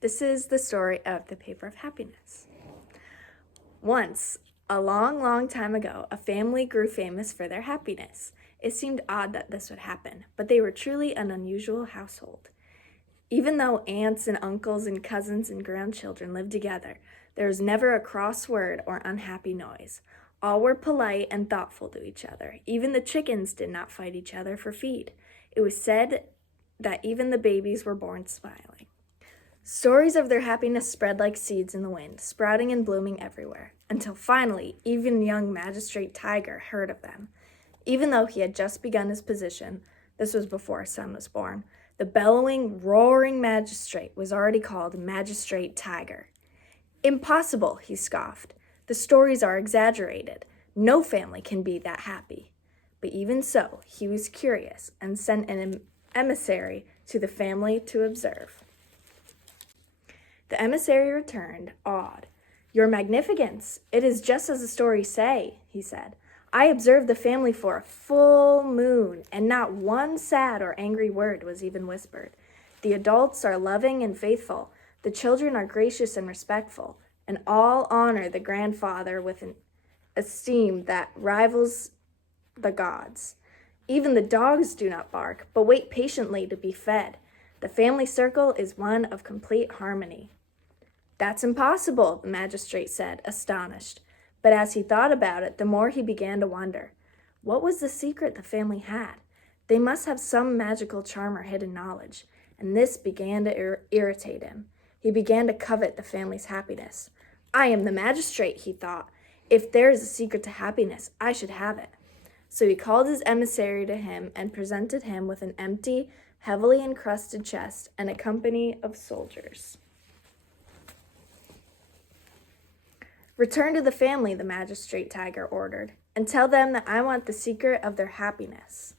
This is the story of the paper of happiness. Once, a long, long time ago, a family grew famous for their happiness. It seemed odd that this would happen, but they were truly an unusual household. Even though aunts and uncles and cousins and grandchildren lived together, there was never a cross word or unhappy noise. All were polite and thoughtful to each other. Even the chickens did not fight each other for feed. It was said that even the babies were born smiling. Stories of their happiness spread like seeds in the wind, sprouting and blooming everywhere, until finally, even young Magistrate Tiger heard of them. Even though he had just begun his position, this was before his son was born, the bellowing, roaring magistrate was already called Magistrate Tiger. "Impossible," he scoffed. "The stories are exaggerated. No family can be that happy." But even so, he was curious and sent an emissary to the family to observe. The emissary returned, awed. "Your Magnificence, it is just as the stories say," he said. "I observed the family for a full moon, and not one sad or angry word was even whispered. The adults are loving and faithful, the children are gracious and respectful, and all honor the grandfather with an esteem that rivals the gods. Even the dogs do not bark, but wait patiently to be fed. The family circle is one of complete harmony." "That's impossible," the magistrate said, astonished. But as he thought about it, the more he began to wonder. What was the secret the family had? They must have some magical charm or hidden knowledge, and this began to irritate him. He began to covet the family's happiness. "I am the magistrate," he thought. "If there is a secret to happiness, I should have it." So he called his emissary to him and presented him with an empty, heavily encrusted chest and a company of soldiers. "Return to the family," the Magistrate Tiger ordered, "and tell them that I want the secret of their happiness."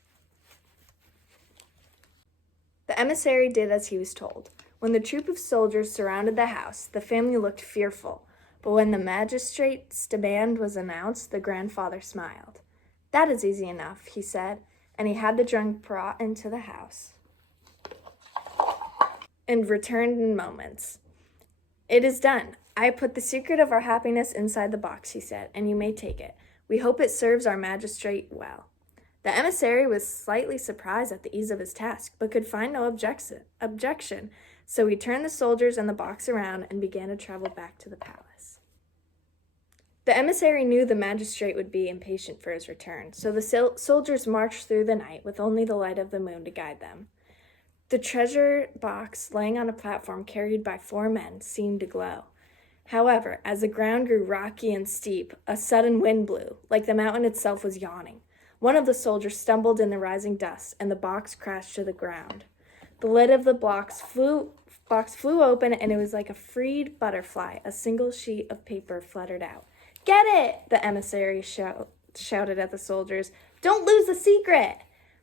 The emissary did as he was told. When the troop of soldiers surrounded the house, the family looked fearful, but when the magistrate's demand was announced, the grandfather smiled. "That is easy enough," he said, and he had the trunk brought into the house and returned in moments. "It is done. I put the secret of our happiness inside the box," he said, "and you may take it. We hope it serves our magistrate well." The emissary was slightly surprised at the ease of his task, but could find no objection, so he turned the soldiers and the box around and began to travel back to the palace. The emissary knew the magistrate would be impatient for his return, so the soldiers marched through the night with only the light of the moon to guide them. The treasure box, laying on a platform carried by 4 men, seemed to glow. However, as the ground grew rocky and steep, a sudden wind blew, like the mountain itself was yawning. One of the soldiers stumbled in the rising dust, and the box crashed to the ground. The lid of the box flew open, and it was like a freed butterfly. A single sheet of paper fluttered out. "Get it!" the emissary shouted at the soldiers. "Don't lose the secret!"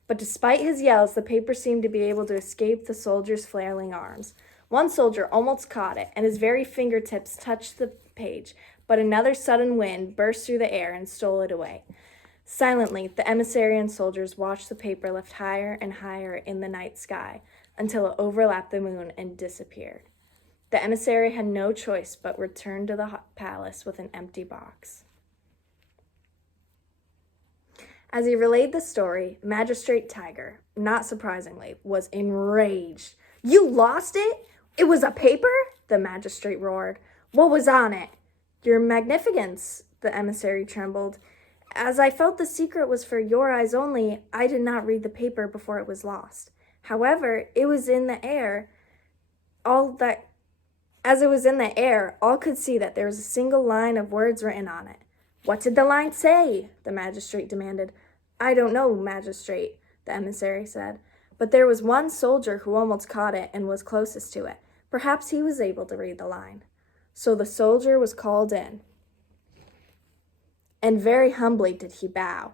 But despite his yells, the paper seemed to be able to escape the soldiers' flailing arms. One soldier almost caught it, and his very fingertips touched the page, but another sudden wind burst through the air and stole it away. Silently, the emissary and soldiers watched the paper lift higher and higher in the night sky until it overlapped the moon and disappeared. The emissary had no choice but return to the palace with an empty box. As he relayed the story, Magistrate Tiger, not surprisingly, was enraged. "You lost it? It was a paper?" the magistrate roared. "What was on it?" "Your Magnificence," the emissary trembled. "As I felt the secret was for your eyes only, I did not read the paper before it was lost. However, it was in the air. As it was in the air, all could see that there was a single line of words written on it." "What did the line say?" the magistrate demanded. "I don't know, magistrate," the emissary said, "but there was one soldier who almost caught it and was closest to it. Perhaps he was able to read the line." So the soldier was called in, and very humbly did he bow.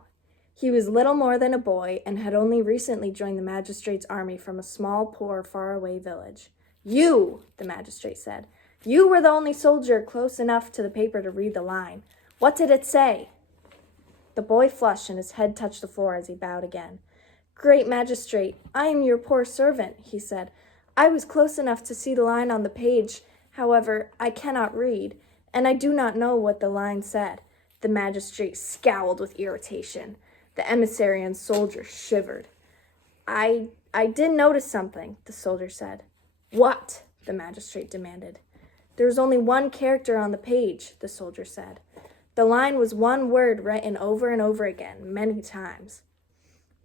He was little more than a boy and had only recently joined the magistrate's army from a small, poor, faraway village. "You," the magistrate said, "you were the only soldier close enough to the paper to read the line. What did it say?" The boy flushed and his head touched the floor as he bowed again. "Great magistrate, I am your poor servant," he said. I was close enough to see the line on the page. However, I cannot read, and I do not know what the line said." The magistrate scowled with irritation. The emissary and soldier shivered. I did notice something," the soldier said. "What?" the magistrate demanded. "There was only one character on the page," the soldier said. "The line was one word written over and over again, many times."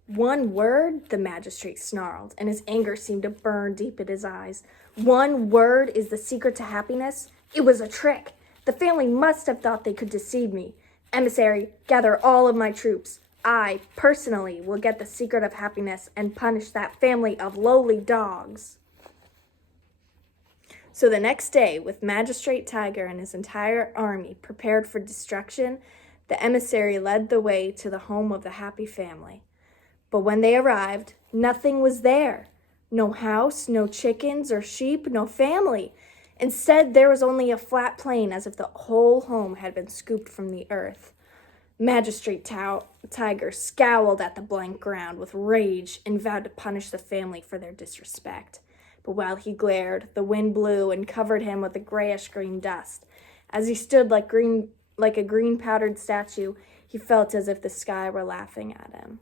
"One word?" the magistrate snarled, and his anger seemed to burn deep in his eyes. "One word is the secret to happiness? It was a trick. The family must have thought they could deceive me. Emissary, gather all of my troops. I, personally, will get the secret of happiness and punish that family of lowly dogs." So the next day, with Magistrate Tiger and his entire army prepared for destruction, the emissary led the way to the home of the happy family. But when they arrived, nothing was there. No house, no chickens or sheep, no family. Instead, there was only a flat plain, as if the whole home had been scooped from the earth. Magistrate Tiger scowled at the blank ground with rage and vowed to punish the family for their disrespect. But while he glared, the wind blew and covered him with a grayish-green dust. As he stood like a green powdered statue, he felt as if the sky were laughing at him.